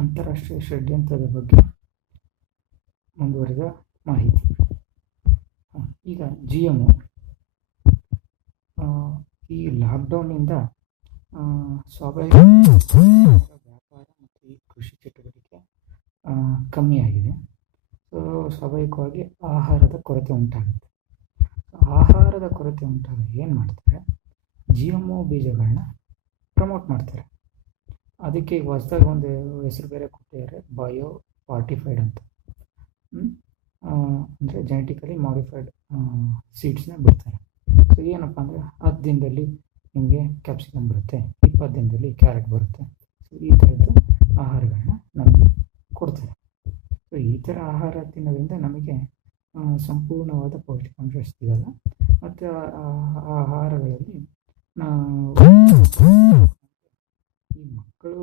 ಅಂತಾರಾಷ್ಟ್ರೀಯ ಷಡ್ಯಂತ್ರದ ಬಗ್ಗೆ ಮುಂದುವರಿದ ಮಾಹಿತಿ. ಈಗ GMO ಈ ಲಾಕ್ಡೌನ್ನಿಂದ ಸ್ವಾಭಾವಿಕ ವ್ಯಾಪಾರ ಮತ್ತು ಈ ಕೃಷಿ ಚಟುವಟಿಕೆ ಕಮ್ಮಿಯಾಗಿದೆ. ಸೊ ಸ್ವಾಭಾವಿಕವಾಗಿ ಆಹಾರದ ಕೊರತೆ ಉಂಟಾಗುತ್ತೆ. ಆಹಾರದ ಕೊರತೆ ಉಂಟಾಗ ಏನು ಮಾಡ್ತಾರೆ, GMO ಬೀಜಗಳನ್ನ ಪ್ರಮೋಟ್ ಮಾಡ್ತಾರೆ. ಅದಕ್ಕೆ ಈಗ ಹೊಸದಾಗಿ ಒಂದು ಹೆಸರು ಬೇರೆ ಕೊಟ್ಟಿದ್ದಾರೆ, ಬಯೋ ಫಾರ್ಟಿಫೈಡ್ ಅಂತ. ಅಂದರೆ ಜೆನೆಟಿಕಲಿ ಮಾಡಿಫೈಡ್ ಸೀಡ್ಸ್ನ ಬಿಡ್ತಾರೆ. ಸೊ ಏನಪ್ಪ ಅಂದರೆ 10 ದಿನದಲ್ಲಿ ನಿಮಗೆ ಕ್ಯಾಪ್ಸಿಕಮ್ ಬರುತ್ತೆ, 20 ದಿನದಲ್ಲಿ ಕ್ಯಾರೆಟ್ ಬರುತ್ತೆ. ಸೊ ಈ ಥರದ್ದು ಆಹಾರಗಳನ್ನ ನಮಗೆ ಕೊಡ್ತಾರೆ. ಸೊ ಈ ಥರ ಆಹಾರ ತಿನ್ನೋದ್ರಿಂದ ನಮಗೆ ಸಂಪೂರ್ಣವಾದ ಪೌಷ್ಟಿಕಾಂಶ ಸಿಗಲ್ಲ. ಮತ್ತು ಆ ಆಹಾರಗಳಲ್ಲಿ ಈ ಮಕ್ಕಳು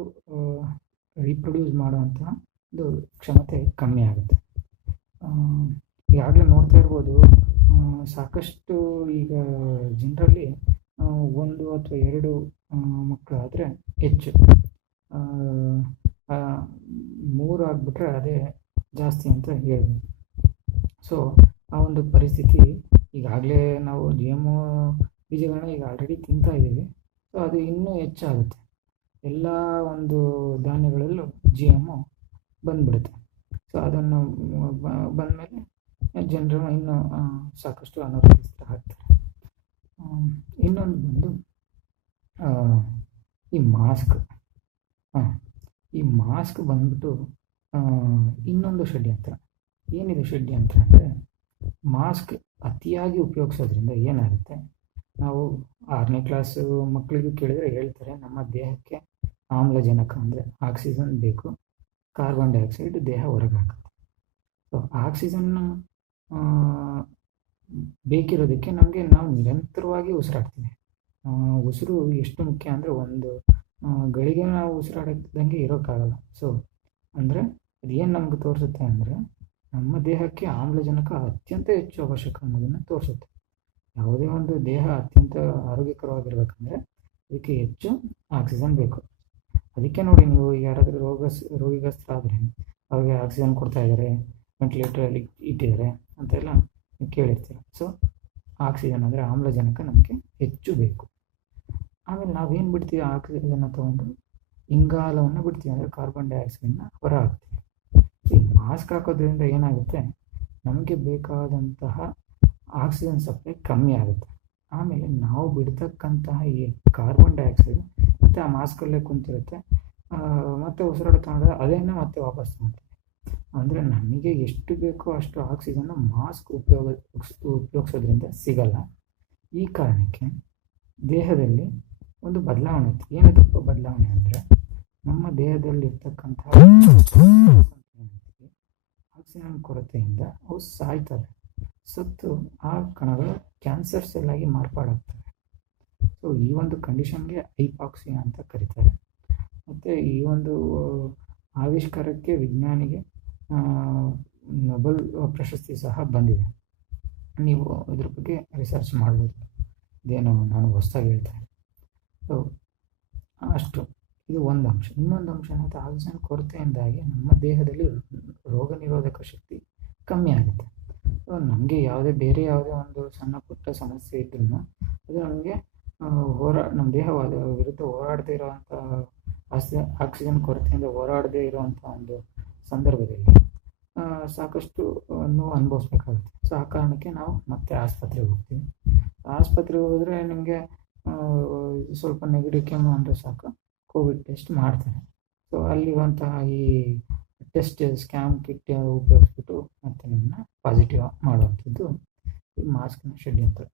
ರೀಪ್ರೊಡ್ಯೂಸ್ ಮಾಡುವಂತಹ ಒಂದು ಕ್ಷಮತೆ ಕಮ್ಮಿ ಆಗುತ್ತೆ. ಈಗಾಗಲೇ ನೋಡ್ತಾ ಇರ್ಬೋದು, ಸಾಕಷ್ಟು ಈಗ ಜನರಲ್ಲಿ 1 ಅಥವಾ 2 ಮಕ್ಕಳಾದರೆ ಹೆಚ್ಚು, 3 ಆಗಿಬಿಟ್ರೆ ಅದೇ ಜಾಸ್ತಿ ಅಂತ ಹೇಳ್ಬೋದು. ಸೊ ಆ ಒಂದು ಪರಿಸ್ಥಿತಿ ಈಗಾಗಲೇ ನಾವು GMO ಬೀಜಗಳನ್ನ ಈಗ ಆಲ್ರೆಡಿ ತಿಂತಾ ಇದ್ದೀವಿ. ಸೊ ಅದು ಇನ್ನೂ ಹೆಚ್ಚಾಗುತ್ತೆ. ಎಲ್ಲ ಒಂದು ಧಾನ್ಯಗಳಲ್ಲೂ GMO ಬಂದ್ಬಿಡುತ್ತೆ. ಸೊ ಅದನ್ನು ಬಂದಮೇಲೆ ಜನರು ಇನ್ನೂ ಸಾಕಷ್ಟು ಅನಾರೋಗ್ಯಸ್ಥರಾಗ್ತಾರೆ. ಇನ್ನೊಂದು ಬಂದು ಈ ಮಾಸ್ಕ್. ಈ ಮಾಸ್ಕ್ ಬಂದ್ಬಿಟ್ಟು ಇನ್ನೊಂದು ಷಡ್ಯಂತ್ರ. ಏನಿದೆ ಷಡ್ಯಂತ್ರ ಅಂದರೆ, ಮಾಸ್ಕ್ ಅತಿಯಾಗಿ ಉಪಯೋಗಿಸೋದ್ರಿಂದ ಏನಾಗುತ್ತೆ, ನಾವು 6ನೇ ಕ್ಲಾಸು ಮಕ್ಕಳಿಗೂ ಕೇಳಿದರೆ ಹೇಳ್ತಾರೆ, ನಮ್ಮ ದೇಹಕ್ಕೆ ಆಮ್ಲಜನಕ ಅಂದರೆ ಆಕ್ಸಿಜನ್ ಬೇಕು, ಕಾರ್ಬನ್ ಡೈಆಕ್ಸೈಡ್ ದೇಹ ಹೊರಗೆ ಹಾಕುತ್ತೆ. ಸೊ ಆಕ್ಸಿಜನ್ನ ಬೇಕಿರೋದಕ್ಕೆ ನಾವು ನಿರಂತರವಾಗಿ ಉಸಿರಾಡ್ತೀವಿ. ಉಸಿರು ಎಷ್ಟು ಮುಖ್ಯ ಅಂದರೆ, ಒಂದು ಗಳಿಗೆ ನಾವು ಉಸಿರಾಡದಂಗೆ ಇರೋಕ್ಕಾಗಲ್ಲ. ಸೊ ಅಂದರೆ ಅದೇನು ನಮ್ಗೆ ತೋರಿಸುತ್ತೆ ಅಂದರೆ, ನಮ್ಮ ದೇಹಕ್ಕೆ ಆಮ್ಲಜನಕ ಅತ್ಯಂತ ಹೆಚ್ಚು ಅವಶ್ಯಕ ಅನ್ನೋದನ್ನು ತೋರಿಸುತ್ತೆ. ಯಾವುದೇ ಒಂದು ದೇಹ ಅತ್ಯಂತ ಆರೋಗ್ಯಕರವಾಗಿರ್ಬೇಕಂದ್ರೆ ಅದಕ್ಕೆ ಹೆಚ್ಚು ಆಕ್ಸಿಜನ್ ಬೇಕು. ಅದಕ್ಕೆ ನೋಡಿ, ನೀವು ಯಾರಾದರೂ ರೋಗಿಗ್ರಸ್ತರಾದರೆ ಅವ್ರಿಗೆ ಆಕ್ಸಿಜನ್ ಕೊಡ್ತಾ ಇದ್ದಾರೆ, ವೆಂಟಿಲೇಟರಲ್ಲಿ ಇಟ್ಟಿದ್ದಾರೆ ಅಂತೆಲ್ಲ ನೀವು ಕೇಳಿರ್ತೀರ. ಸೊ ಆಕ್ಸಿಜನ್ ಅಂದರೆ ಆಮ್ಲಜನಕ ನಮಗೆ ಹೆಚ್ಚು ಬೇಕು. ಆಮೇಲೆ ನಾವೇನು ಬಿಡ್ತೀವಿ, ಆಕ್ಸಿಜನ್ನ ತೊಗೊಂಡು ಇಂಗಾಲವನ್ನು ಬಿಡ್ತೀವಿ, ಅಂದರೆ ಕಾರ್ಬನ್ ಡೈಆಕ್ಸೈಡನ್ನ ಹೊರ ಹಾಕ್ತೀವಿ. ಈ ಮಾಸ್ಕ್ ಹಾಕೋದ್ರಿಂದ ಏನಾಗುತ್ತೆ, ನಮಗೆ ಬೇಕಾದಂತಹ ಆಕ್ಸಿಜನ್ ಸಪ್ಲೈ ಕಮ್ಮಿ ಆಗುತ್ತೆ. ಆಮೇಲೆ ನಾವು ಬಿಡ್ತಕ್ಕಂತಹ ಈ ಕಾರ್ಬನ್ ಡೈಆಕ್ಸೈಡ್ ಮತ್ತು ಆ ಮಾಸ್ಕಲ್ಲೇ ಕುಂತಿರುತ್ತೆ, ಮತ್ತು ಉಸಿರಾಡ ತಗೊಂಡ್ರೆ ಅದೇನೇ ಮತ್ತೆ ವಾಪಸ್ ಮಾಡ್ತೀವಿ. ಅಂದರೆ ನಮಗೆ ಎಷ್ಟು ಬೇಕೋ ಅಷ್ಟು ಆಕ್ಸಿಜನ್ನು ಮಾಸ್ಕ್ ಉಪಯೋಗಿಸೋದ್ರಿಂದ ಸಿಗಲ್ಲ. ಈ ಕಾರಣಕ್ಕೆ ದೇಹದಲ್ಲಿ ಒಂದು ಬದಲಾವಣೆ ಇತ್ತು. ಏನದಪ್ಪ ಬದಲಾವಣೆ ಅಂದರೆ, ನಮ್ಮ ದೇಹದಲ್ಲಿರ್ತಕ್ಕಂತಹ ಆಕ್ಸಿಜನ್ ಕೊರತೆಯಿಂದ ಅವು ಸಾಯ್ತವೆ. ಸತ್ತು ಆ ಕಣಗಳು ಕ್ಯಾನ್ಸರ್ ಸೆಲ್ ಆಗಿ ಮಾರ್ಪಾಡಾಗ್ತವೆ. ಸೊ ಈ ಒಂದು ಕಂಡೀಷನ್ಗೆ ಹೈಪಾಕ್ಸಿಯಾ ಅಂತ ಕರೀತಾರೆ. ಮತ್ತು ಈ ಒಂದು ಆವಿಷ್ಕಾರಕ್ಕೆ ವಿಜ್ಞಾನಿಗೆ ನೊಬೆಲ್ ಪ್ರಶಸ್ತಿ ಸಹ ಬಂದಿದೆ. ನೀವು ಇದ್ರ ಬಗ್ಗೆ ರಿಸರ್ಚ್ ಮಾಡ್ಬೋದು, ಇದೇನು ನಾನು ಹೊಸದಾಗಿ ಹೇಳ್ತೇನೆ. ಸೊ ಅಷ್ಟು ಇದು ಒಂದು ಅಂಶ. ಇನ್ನೊಂದು ಅಂಶ ಏನಂತ, ಆಕ್ಸಿಜನ್ ಕೊರತೆಯಿಂದಾಗಿ ನಮ್ಮ ದೇಹದಲ್ಲಿ ರೋಗ ನಿರೋಧಕ ಶಕ್ತಿ ಕಮ್ಮಿ ಆಗುತ್ತೆ. ನಮಗೆ ಬೇರೆ ಯಾವುದೇ ಒಂದು ಸಣ್ಣ ಪುಟ್ಟ ಸಮಸ್ಯೆ ಇದ್ರೂ ಅದು ನಮಗೆ ನಮ್ಮ ದೇಹ ವಿರುದ್ಧ ಹೋರಾಡದೇ ಇರುವಂಥ ಆಕ್ಸಿಜನ್ ಕೊರತೆಯಿಂದ ಹೋರಾಡದೇ ಇರುವಂಥ ಒಂದು ಸಂದರ್ಭದಲ್ಲಿ ಸಾಕಷ್ಟು ನೋವು ಅನುಭವಿಸ್ಬೇಕಾಗುತ್ತೆ. ಸೊ ಆ ಕಾರಣಕ್ಕೆ ನಾವು ಮತ್ತೆ ಆಸ್ಪತ್ರೆಗೆ ಹೋಗ್ತೀವಿ. ಆಸ್ಪತ್ರೆಗೆ ಹೋದರೆ ನಿಮಗೆ ಸ್ವಲ್ಪ ನೆಗಡಿ ಕೆಮ್ಮು ಅಂದರೆ ಸಾಕು, ಕೋವಿಡ್ ಟೆಸ್ಟ್ ಮಾಡ್ತಾರೆ. ಸೊ ಅಲ್ಲಿರುವಂತಹ ಈ ಟೆಸ್ಟ್ ಸ್ಕ್ಯಾನ್ ಕಿಟ್ ಉಪಯೋಗಿಸ್ಬಿಟ್ಟು ಮತ್ತೆ ನಿಮ್ಮನ್ನ ಪಾಸಿಟಿವ್ ಮಾಡುವಂಥದ್ದು ಈ ಮಾಸ್ಕ್ನ ಷಡ್ಯಂತ್ರ.